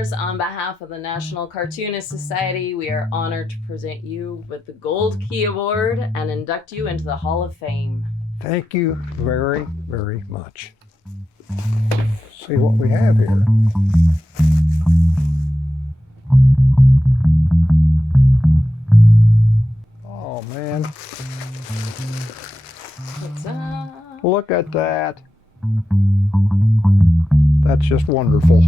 listeners, on behalf of the National Cartoonists Society, we are honored to present you with the Gold Key Award and induct you into the Hall of Fame. Thank you very, very much. Let's see what we have here. Oh, man. What's up? Look at that. That's just wonderful.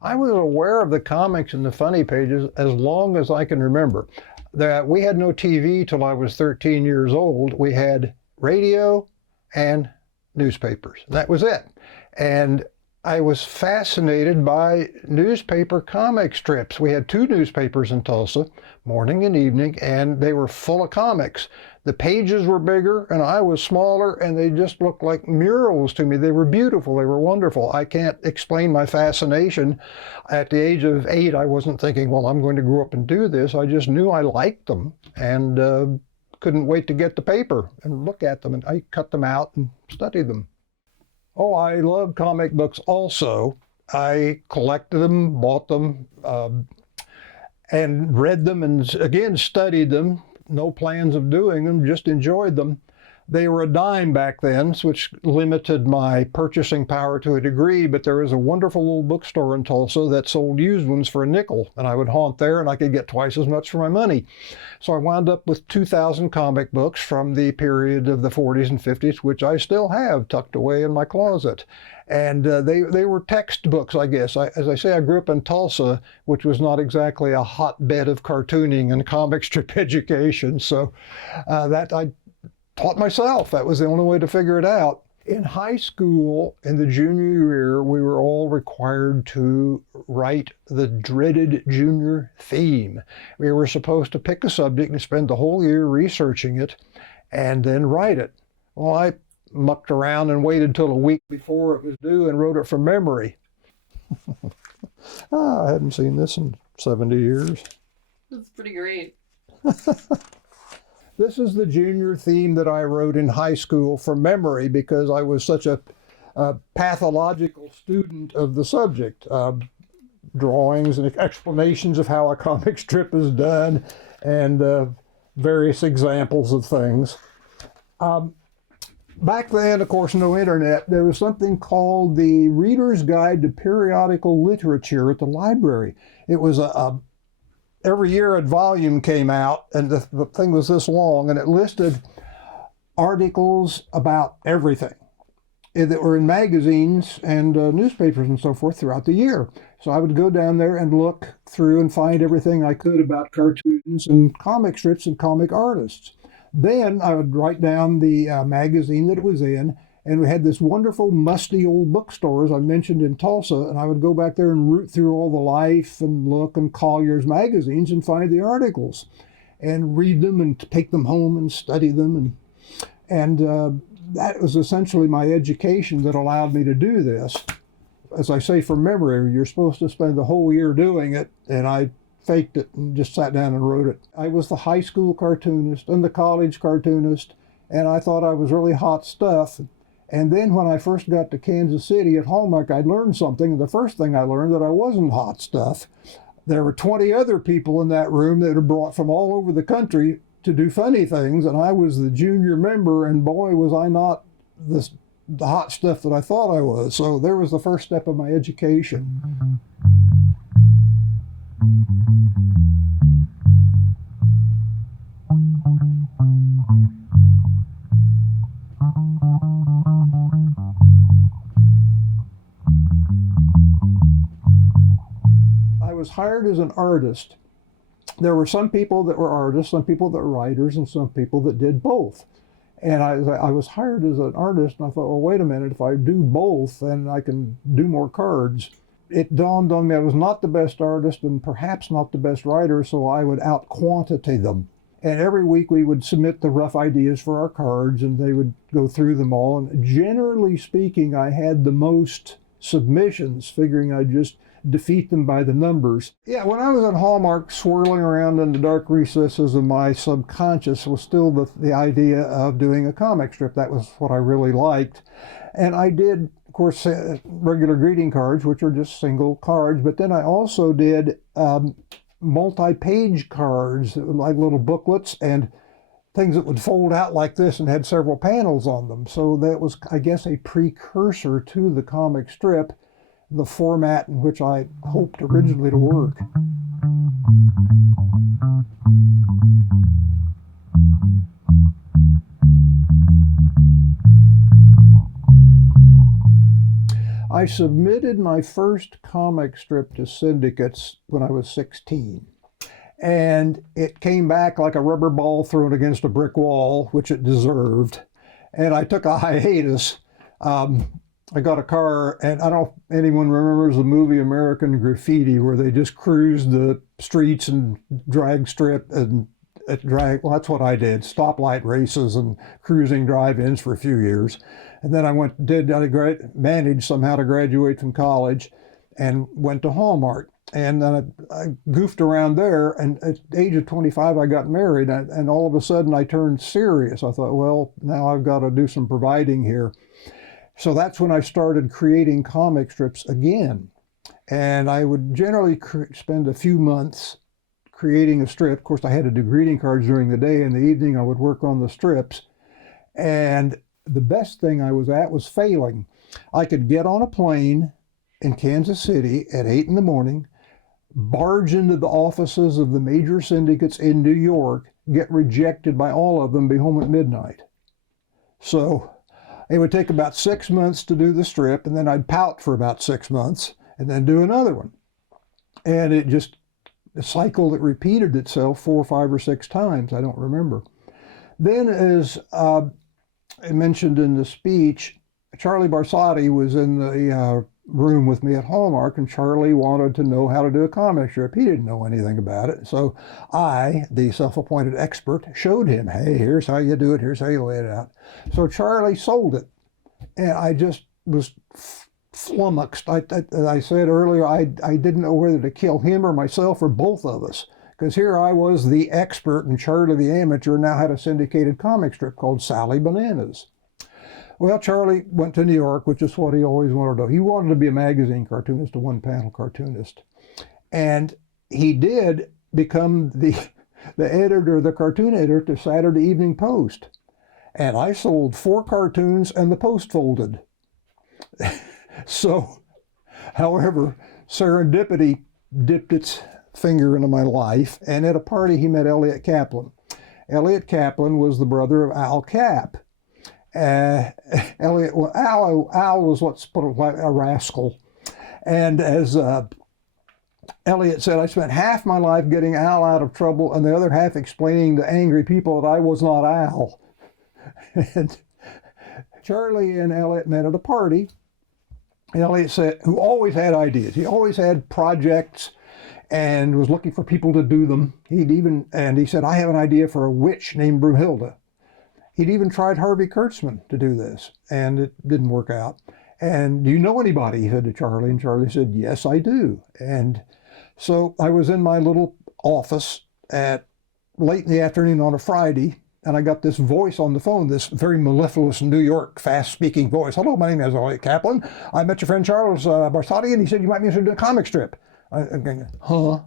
I was aware of the comics and the funny pages as long as I can remember. We had no TV till I was 13 years old. We had radio and newspapers. That was it. And I was fascinated by newspaper comic strips. We had 2 newspapers in Tulsa, morning and evening, and they were full of comics. The pages were bigger and I was smaller, and they just looked like murals to me. They were beautiful. They were wonderful. I can't explain my fascination. At the age of 8, I wasn't thinking, well, I'm going to grow up and do this. I just knew I liked them and couldn't wait to get the paper and look at them. And I cut them out and studied them. Oh, I love comic books also. I collected them, bought them, and read them, and again studied them. No plans of doing them, just enjoyed them. They were a dime back then, which limited my purchasing power to a degree, but there was a wonderful little bookstore in Tulsa that sold used ones for a nickel, and I would haunt there and I could get twice as much for my money. So I wound up with 2,000 comic books from the period of the 40s and 50s, which I still have tucked away in my closet. And they were textbooks, I guess. As I say, I grew up in Tulsa, which was not exactly a hotbed of cartooning and comic strip education. So that I taught myself. That was the only way to figure it out. In high school, in the junior year, we were all required to write the dreaded junior theme. We were supposed to pick a subject and spend the whole year researching it and then write it. Well, I mucked around and waited till a week before it was due and wrote it from memory. I hadn't seen this in 70 years. That's pretty great. This is the junior theme that I wrote in high school from memory because I was such a pathological student of the subject. Drawings and explanations of how a comic strip is done and various examples of things. Back then, of course, no internet. There was something called the Reader's Guide to Periodical Literature at the library. It was every year a volume came out, and the thing was this long, and it listed articles about everything that were in magazines and newspapers and so forth throughout the year. So I would go down there and look through and find everything I could about cartoons and comic strips and comic artists. Then I would write down the magazine that it was in, and we had this wonderful musty old bookstore, as I mentioned, in Tulsa, and I would go back there and root through all the Life and Look and Collier's magazines and find the articles and read them and take them home and study them. And that was essentially my education that allowed me to do this. As I say, from memory, you're supposed to spend the whole year doing it, and I faked it and just sat down and wrote it. I was the high school cartoonist and the college cartoonist, and I thought I was really hot stuff. And then when I first got to Kansas City at Hallmark, I'd learned something. And the first thing I learned that I wasn't hot stuff. There were 20 other people in that room that were brought from all over the country to do funny things, and I was the junior member, and boy, was I not the hot stuff that I thought I was. So there was the first step of my education. I was hired as an artist. There were some people that were artists, some people that were writers, and some people that did both. And I was hired as an artist, and I thought, well, wait a minute, if I do both, then I can do more cards. It dawned on me I was not the best artist and perhaps not the best writer, so I would out quantity them. And every week we would submit the rough ideas for our cards, and they would go through them all. And generally speaking, I had the most submissions, figuring I'd just defeat them by the numbers. Yeah, when I was at Hallmark, swirling around in the dark recesses of my subconscious was still the idea of doing a comic strip. That was what I really liked. And I did, of course, regular greeting cards, which are just single cards, but then I also did multi-page cards, like little booklets and things that would fold out like this and had several panels on them. So that was, I guess, a precursor to the comic strip, the format in which I hoped originally to work. I submitted my first comic strip to syndicates when I was 16. And it came back like a rubber ball thrown against a brick wall, which it deserved. And I took a hiatus. I got a car, and I don't know if anyone remembers the movie American Graffiti, where they just cruised the streets and drag strip and well, that's what I did, stoplight races and cruising drive-ins for a few years. And then I managed somehow to graduate from college and went to Hallmark. And then I goofed around there, and at the age of 25, I got married, and all of a sudden I turned serious. I thought, well, now I've got to do some providing here. So that's when I started creating comic strips again. And I would generally spend a few months creating a strip. Of course, I had to do greeting cards during the day. In the evening, I would work on the strips. And the best thing I was at was failing. I could get on a plane in Kansas City at 8 in the morning, barge into the offices of the major syndicates in New York, get rejected by all of them, be home at midnight. So it would take about 6 months to do the strip, and then I'd pout for about 6 months and then do another one. And it just, a cycle that repeated itself 4 or 5 or 6 times. I don't remember. Then, as I mentioned in the speech, Charlie Barsotti was in the room with me at Hallmark, and Charlie wanted to know how to do a comic strip. He didn't know anything about it. So I, the self-appointed expert, showed him, hey, here's how you do it, here's how you lay it out. So Charlie sold it, and I just was flummoxed. I said earlier, I didn't know whether to kill him or myself or both of us, because here I was the expert, and Charlie the amateur now had a syndicated comic strip called Sally Bananas. Well, Charlie went to New York, which is what he always wanted to do. He wanted to be a magazine cartoonist, a one-panel cartoonist. And he did become the editor, the cartoon editor to Saturday Evening Post. And I sold 4 cartoons, and the Post folded. So, however, serendipity dipped its finger into my life, and at a party he met Elliot Kaplan. Elliot Kaplan was the brother of Al Cap. Al was what's put like a rascal. And as Elliot said, I spent half my life getting Al out of trouble and the other half explaining to angry people that I was not Al. And Charlie and Elliot met at a party. And Elliot said, who always had ideas. He always had projects and was looking for people to do them. He said, I have an idea for a witch named Broom Hilda. He'd even tried Harvey Kurtzman to do this, and it didn't work out. And do you know anybody? He said to Charlie, and Charlie said, yes, I do. And so I was in my little office at late in the afternoon on a Friday, and I got this voice on the phone, this very mellifluous New York fast-speaking voice. Hello, my name is Elliot Kaplan. I met your friend Charles Barsotti, and he said you might be interested in a comic strip. I'm going, huh?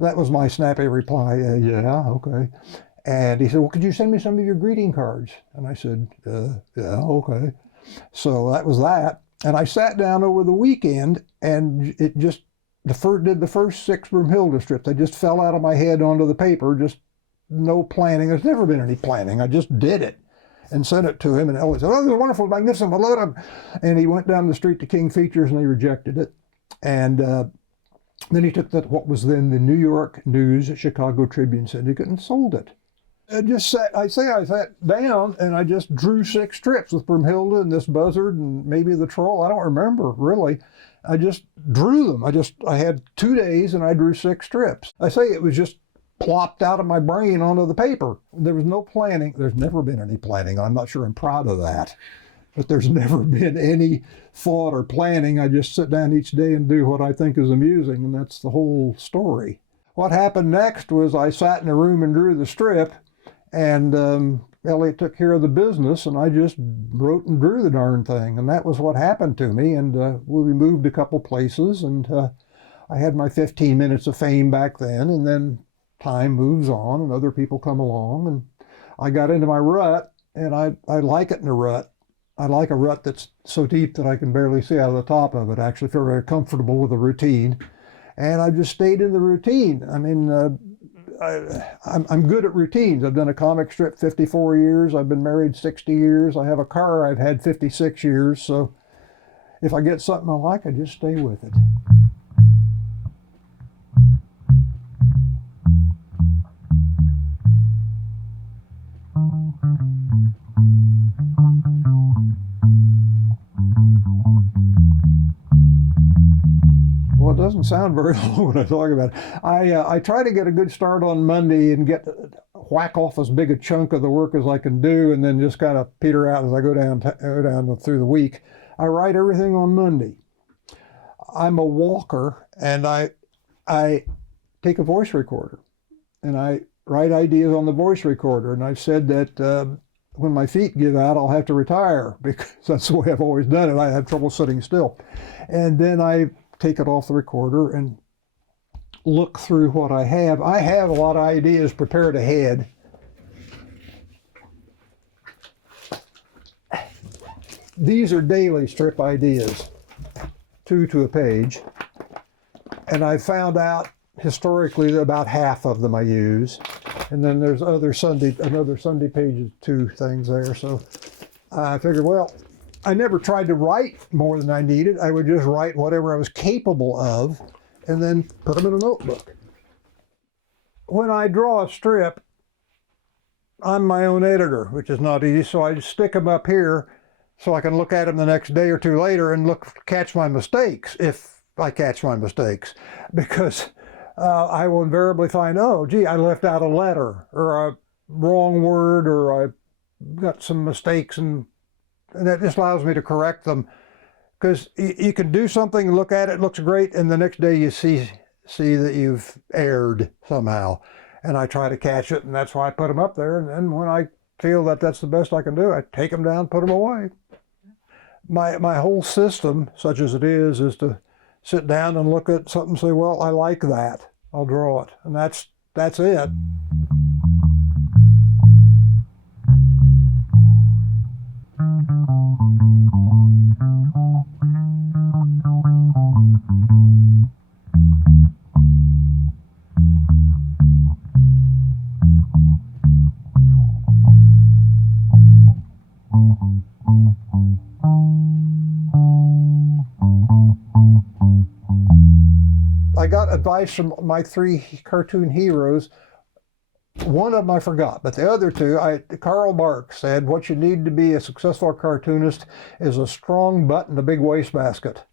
That was my snappy reply, yeah, okay. And he said, well, could you send me some of your greeting cards? And I said, yeah, okay. So that was that. And I sat down over the weekend, and it just did the first 6 Broom Hilda strips. They just fell out of my head onto the paper, just no planning. There's never been any planning. I just did it and sent it to him. And Elliot said, oh, this is wonderful, magnificent, I love it. And he went down the street to King Features, and they rejected it. And then he took what was then the New York News Chicago Tribune Syndicate and sold it. I sat down and I just drew 6 strips with Broom Hilda and this buzzard and maybe the troll. I don't remember really. I just drew them. I had 2 days and I drew 6 strips. I say it was just plopped out of my brain onto the paper. There was no planning. There's never been any planning. I'm not sure I'm proud of that. But there's never been any thought or planning. I just sit down each day and do what I think is amusing, and that's the whole story. What happened next was I sat in a room and drew the strip, and Elliot took care of the business, and I just wrote and drew the darn thing, and that was what happened to me. And we moved a couple places, and I had my 15 minutes of fame back then, and then time moves on, and other people come along, and I got into my rut, and I like it in a rut. I like a rut that's so deep that I can barely see out of the top of it. I actually feel very comfortable with the routine, and I just stayed in the routine. I mean, I'm good at routines. I've done a comic strip 54 years. I've been married 60 years. I have a car I've had 56 years. So if I get something I like, I just stay with it. Well, it doesn't sound very long when I talk about it. I try to get a good start on Monday and whack off as big a chunk of the work as I can do, and then just kind of peter out as I go down through the week. I write everything on Monday. I'm a walker, and I take a voice recorder, and I write ideas on the voice recorder. And I've said that when my feet give out, I'll have to retire, because that's the way I've always done it. I have trouble sitting still. And then I take it off the recorder and look through what I have. I have a lot of ideas prepared ahead. These are daily strip ideas, 2 to a page. And I found out historically that about half of them I use. And then there's another Sunday page, 2 things there. So I figured, well, I never tried to write more than I needed. I would just write whatever I was capable of and then put them in a notebook. When I draw a strip, I'm my own editor, which is not easy. So I just stick them up here so I can look at them the next day or 2 later and catch my mistakes, if I catch my mistakes. Because I will invariably find, oh, gee, I left out a letter or a wrong word, or I got some mistakes, and that just allows me to correct them. Because you can do something, look at it, looks great, and the next day you see that you've erred somehow. And I try to catch it, and that's why I put them up there. And then when I feel that that's the best I can do, I take them down, put them away. My whole system, such as it is to sit down and look at something and say, well, I like that, I'll draw it. And that's it. I got advice from my 3 cartoon heroes. One of them I forgot, but the other 2, Karl Marx said, what you need to be a successful cartoonist is a strong butt and a big wastebasket.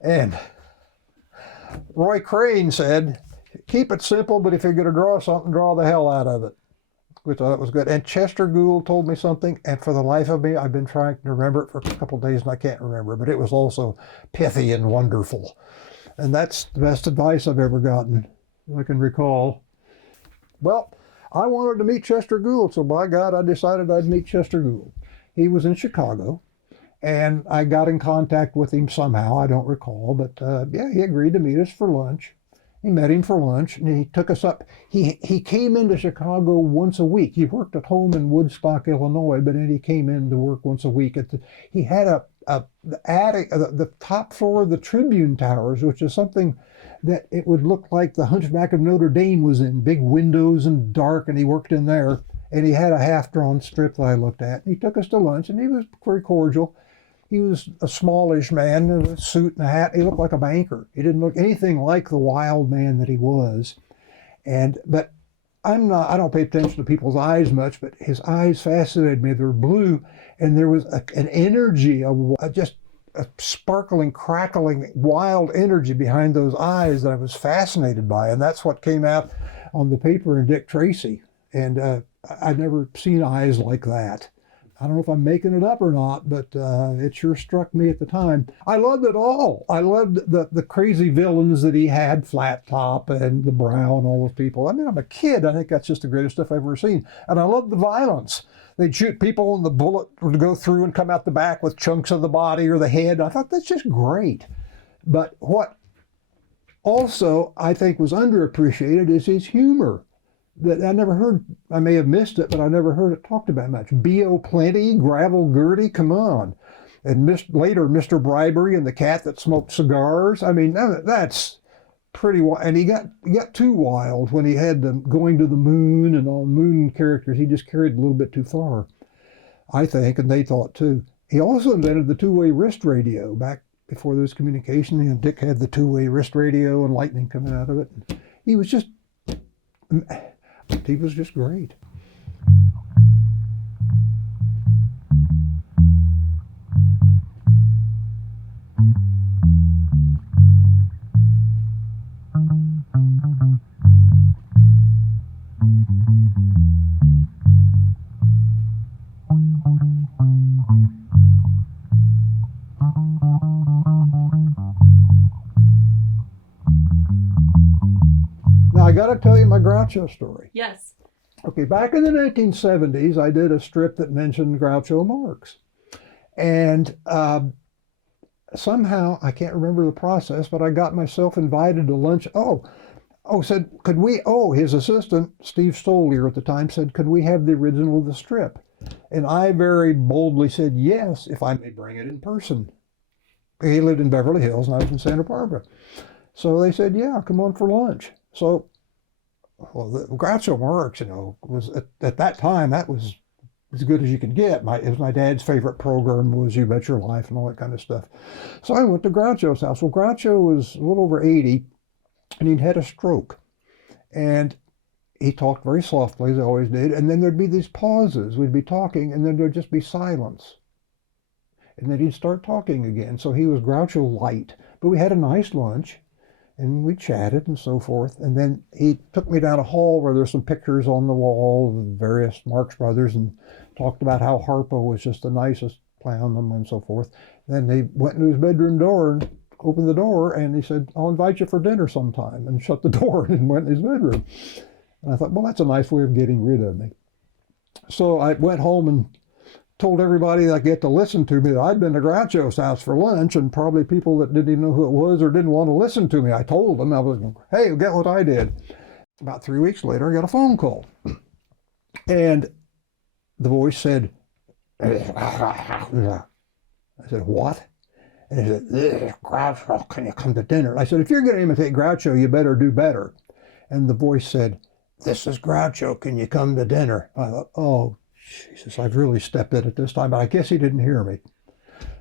And Roy Crane said, keep it simple, but if you're going to draw something, draw the hell out of it, which I thought was good. And Chester Gould told me something, and for the life of me, I've been trying to remember it for a couple of days, and I can't remember, but it was also pithy and wonderful. And that's the best advice I've ever gotten, I can recall. Well, I wanted to meet Chester Gould, so by God, I decided I'd meet Chester Gould. He was in Chicago, and I got in contact with him somehow. I don't recall, but yeah, he agreed to meet us for lunch. He met him for lunch, and he took us up. He came into Chicago once a week. He worked at home in Woodstock, Illinois, but then he came in to work once a week. He had the attic, the top floor of the Tribune Towers, which is something that it would look like the Hunchback of Notre Dame was in, big windows and dark, and he worked in there. And he had a half-drawn strip that I looked at. He took us to lunch, and he was very cordial. He was a smallish man in a suit and a hat. He looked like a banker. He didn't look anything like the wild man that he was. But I don't pay attention to people's eyes much, but his eyes fascinated me. They were blue, and there was an energy, just a sparkling, crackling, wild energy behind those eyes that I was fascinated by, and that's what came out on the paper in Dick Tracy. And I'd never seen eyes like that. I don't know if I'm making it up or not, but it sure struck me at the time. I loved it all. I loved the crazy villains that he had, Flat Top and the Brow and all those people. I mean, I'm a kid. I think that's just the greatest stuff I've ever seen. And I loved the violence. They'd shoot people and the bullet would go through and come out the back with chunks of the body or the head. I thought that's just great. But what also I think was underappreciated is his humor. That I never heard, I may have missed it, but I never heard it talked about much. B.O. Plenty, Gravel Gertie, come on. And later, Mr. Bribery and the cat that smoked cigars. I mean, that's pretty wild. And he got too wild when he had them going to the moon and all moon characters. He just carried a little bit too far, I think, and they thought too. He also invented the two-way wrist radio back before there was communication. And Dick had the two-way wrist radio and lightning coming out of it. He was just great. Now I got to tell you my Groucho story. Yes. Okay, back in the 1970s, I did a strip that mentioned Groucho Marx. And somehow, I can't remember the process, but I got myself invited to lunch. Said, his assistant, Steve Stolier at the time, said, could we have the original of the strip? And I very boldly said, yes, if I may bring it in person. He lived in Beverly Hills and I was in Santa Barbara. So they said, yeah, come on for lunch. So, the Groucho Marx, was at that time, that was as good as you could get. It was my dad's favorite program was You Bet Your Life and all that kind of stuff. So I went to Groucho's house. Well, Groucho was a little over 80 and he'd had a stroke. And he talked very softly, as he always did. And then there'd be these pauses. We'd be talking and then there'd just be silence. And then he'd start talking again. So he was Groucho light. But we had a nice lunch. And we chatted and so forth. And then he took me down a hall where there's some pictures on the wall of various Marx Brothers and talked about how Harpo was just the nicest clown and so forth. Then he went into his bedroom door and opened the door and he said, I'll invite you for dinner sometime, and shut the door and went in his bedroom. And I thought, well, that's a nice way of getting rid of me. So I went home and told everybody that get to listen to me that I'd been to Groucho's house for lunch, and probably people that didn't even know who it was or didn't want to listen to me. I told them, I was going, hey, get what I did. About 3 weeks later, I got a phone call. And the voice said, I said, what? And he said, Groucho, can you come to dinner? I said, if you're going to imitate Groucho, you better do better. And the voice said, this is Groucho, can you come to dinner? I thought, oh, Jesus, I've really stepped in at this time, but I guess he didn't hear me.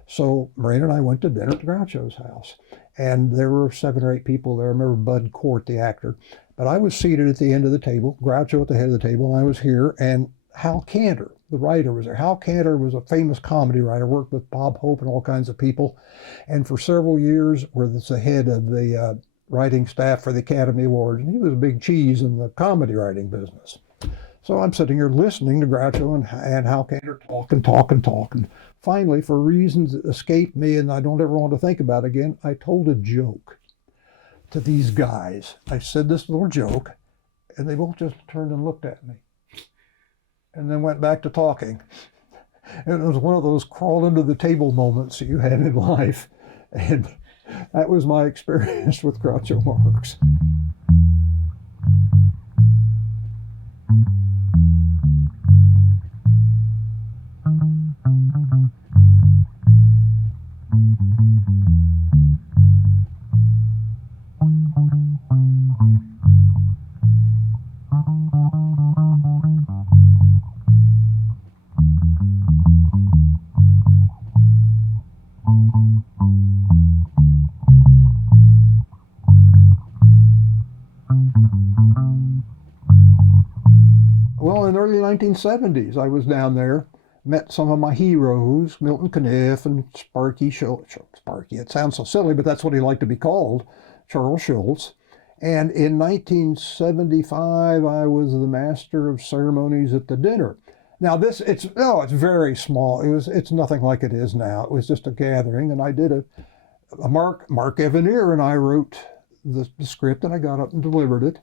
So Maureen and I went to dinner at Groucho's house, and there were 7 or 8 people there. I remember Bud Cort, the actor, but I was seated at the end of the table, Groucho at the head of the table, and I was here, and Hal Cantor, the writer, was there. Hal Cantor was a famous comedy writer, worked with Bob Hope and all kinds of people, and for several years was the head of the writing staff for the Academy Awards, and he was a big cheese in the comedy writing business. So I'm sitting here listening to Groucho and Hal Cantor talk. And finally, for reasons that escape me and I don't ever want to think about again, I told a joke to these guys. I said this little joke, and they both just turned and looked at me. And then went back to talking. And it was one of those crawl under the table moments that you have in life. And that was my experience with Groucho Marx. Well, in the early 1970s, I was down there, met some of my heroes, Milton Caniff and Sparky Schultz. Sparky, it sounds so silly, but that's what he liked to be called, Charles Schultz. And in 1975, I was the master of ceremonies at the dinner. Now it's very small. It's nothing like it is now. It was just a gathering, and I did a Mark Evanier and I wrote the script, and I got up and delivered it.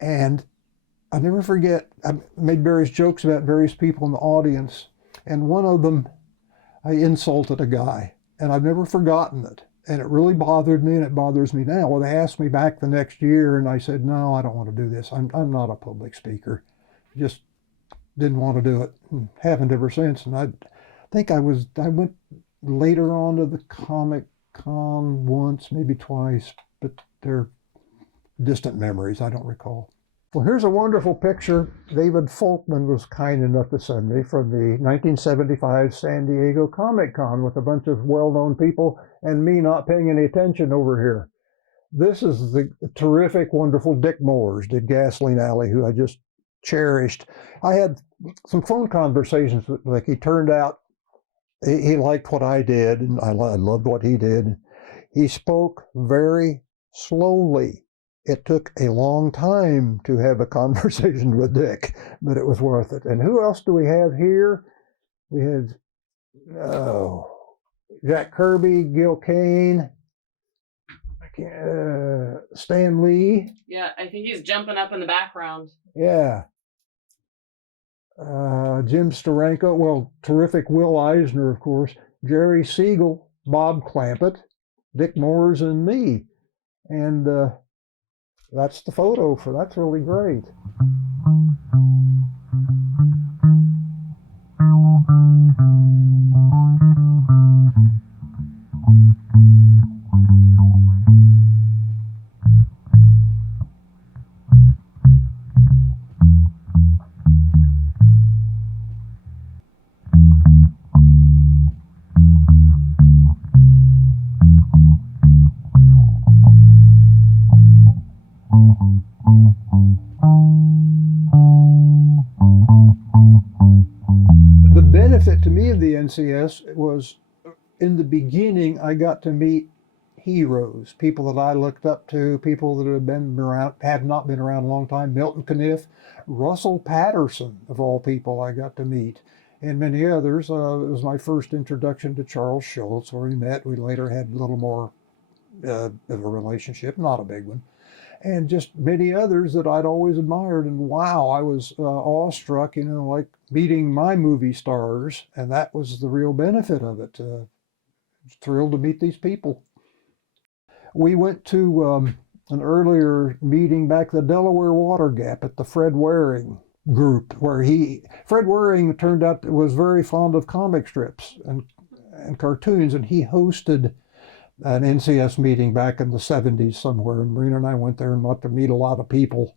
And I never forget, I made various jokes about various people in the audience, and one of them, I insulted a guy, and I've never forgotten it. And it really bothered me, and it bothers me now. Well, they asked me back the next year, and I said, no, I don't want to do this. I'm not a public speaker. Just didn't want to do it, and haven't ever since. And I think I went later on to the Comic Con once, maybe twice, but they're distant memories. I don't recall. Well, here's a wonderful picture David Folkman was kind enough to send me from the 1975 San Diego Comic Con with a bunch of well-known people and me not paying any attention over here. This is the terrific, wonderful Dick Moores, did Gasoline Alley, who I just cherished. I had some phone conversations with Dick. He turned out he liked what I did, and I loved what he did. He spoke very slowly. It took a long time to have a conversation with Dick, but it was worth it. And who else do we have here? We had Jack Kirby, Gil Kane, Stan Lee. Yeah, I think he's jumping up in the background. Yeah. Jim Steranko, well, terrific Will Eisner, of course, Jerry Siegel, Bob Clampett, Dick Moores, and me. And that's the photo that's really great. The benefit to me of the NCS was, in the beginning, I got to meet heroes, people that I looked up to, people that have not been around a long time. Milton Caniff, Russell Patterson, of all people, I got to meet, and many others. It was my first introduction to Charles Schultz, where we met. We later had a little more of a relationship, not a big one. And just many others that I'd always admired. And wow, I was awestruck, like meeting my movie stars. And that was the real benefit of it. Thrilled to meet these people. We went to an earlier meeting back at the Delaware Water Gap at the Fred Waring group, where Fred Waring turned out was very fond of comic strips and cartoons, and he hosted an NCS meeting back in the 70s somewhere, and Marina and I went there and got to meet a lot of people.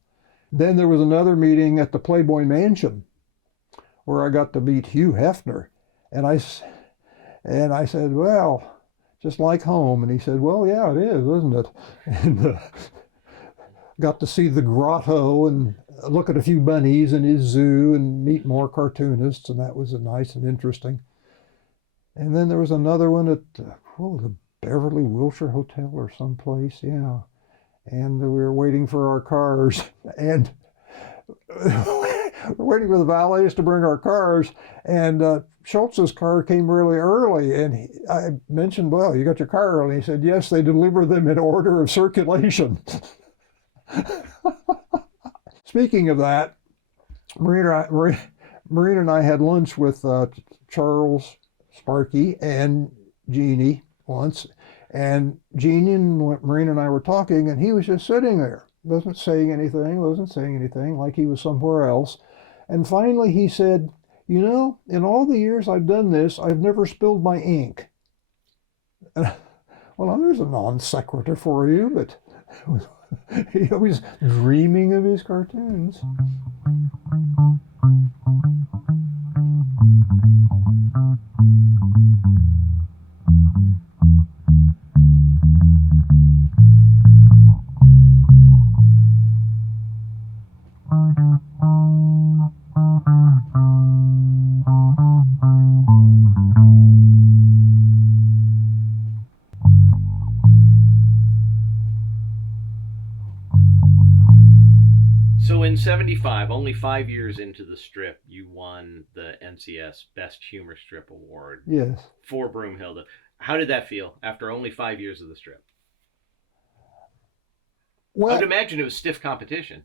Then there was another meeting at the Playboy Mansion where I got to meet Hugh Hefner, and I said, well, just like home. And he said, well, yeah, it is, isn't it? And got to see the grotto and look at a few bunnies in his zoo and meet more cartoonists, and that was nice and interesting. And then there was another one at the Beverly Wilshire Hotel or someplace, yeah. And we were waiting for our cars, and we're waiting for the valets to bring our cars, and Schultz's car came really early, and I mentioned, well, you got your car early? He said, yes, they deliver them in order of circulation. Speaking of that, Marina and I had lunch with Charles, Sparky, and Jeannie once, and Jeannie and Marina and I were talking, and he was just sitting there, wasn't saying anything, like he was somewhere else. And finally he said, in all the years I've done this, I've never spilled my ink. Well, there's a non sequitur for you, but he was dreaming of his cartoons. only 5 years into the strip, you won the NCS Best Humor Strip Award. Yes. For Broom Hilda. How did that feel after only 5 years of the strip? Well, I would imagine it was stiff competition.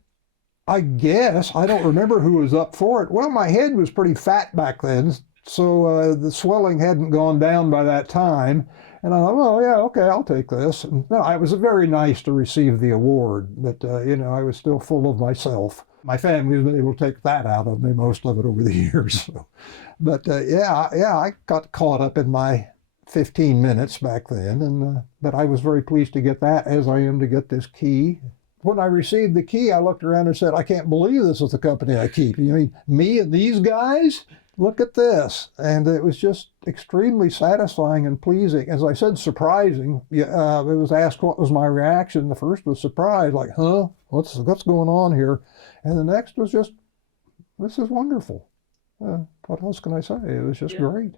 I guess. I don't remember who was up for it. Well, my head was pretty fat back then, so the swelling hadn't gone down by that time. And I thought, well, yeah, okay, I'll take this. And, no, it was very nice to receive the award, but, I was still full of myself. My family's been able to take that out of me, most of it over the years. So. But, I got caught up in my 15 minutes back then, and but I was very pleased to get that, as I am to get this key. When I received the key, I looked around and said, I can't believe this is the company I keep. You mean me and these guys? Look at this. And it was just extremely satisfying and pleasing. As I said, surprising. It was asked what was my reaction. The first was surprise, like, huh? What's going on here? And the next was just, this is wonderful. What else can I say? It was just great.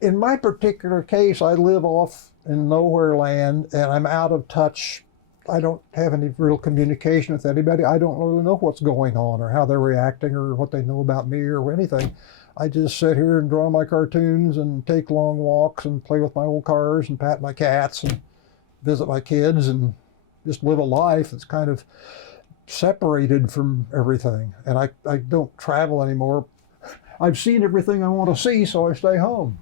In my particular case, I live off in nowhere land, and I'm out of touch. I don't have any real communication with anybody. I don't really know what's going on or how they're reacting or what they know about me or anything. I just sit here and draw my cartoons and take long walks and play with my old cars and pat my cats and visit my kids and just live a life that's kind of separated from everything. And I don't travel anymore. I've seen everything I want to see, so I stay home.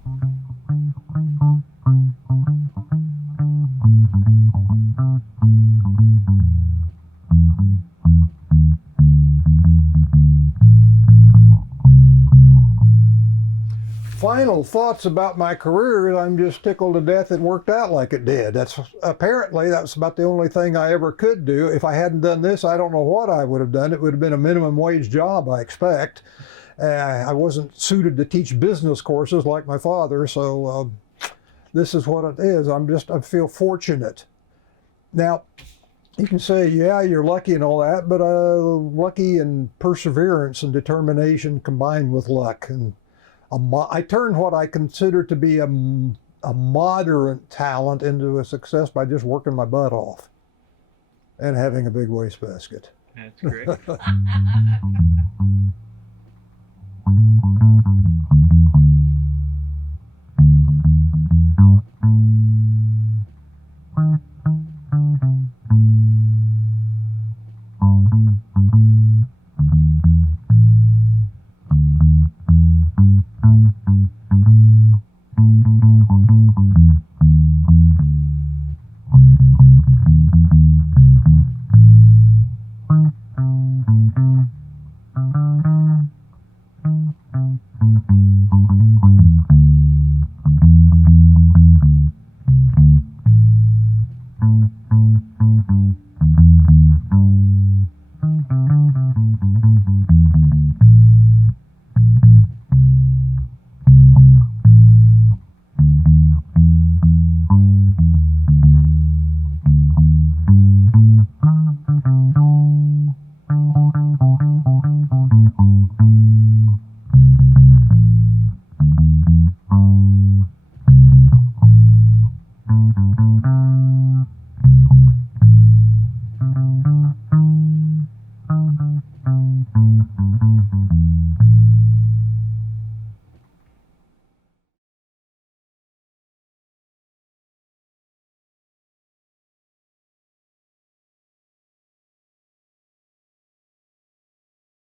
Final thoughts about my career. I'm just tickled to death it worked out like it did. That's about the only thing I ever could do. If I hadn't done this, I don't know what I would have done. It would have been a minimum wage job, I expect. I wasn't suited to teach business courses like my father, so this is what it is. I feel fortunate. Now, you can say, yeah, you're lucky and all that, but lucky and perseverance and determination combined with luck. And I turned what I consider to be a moderate talent into a success by just working my butt off and having a big wastebasket. That's great.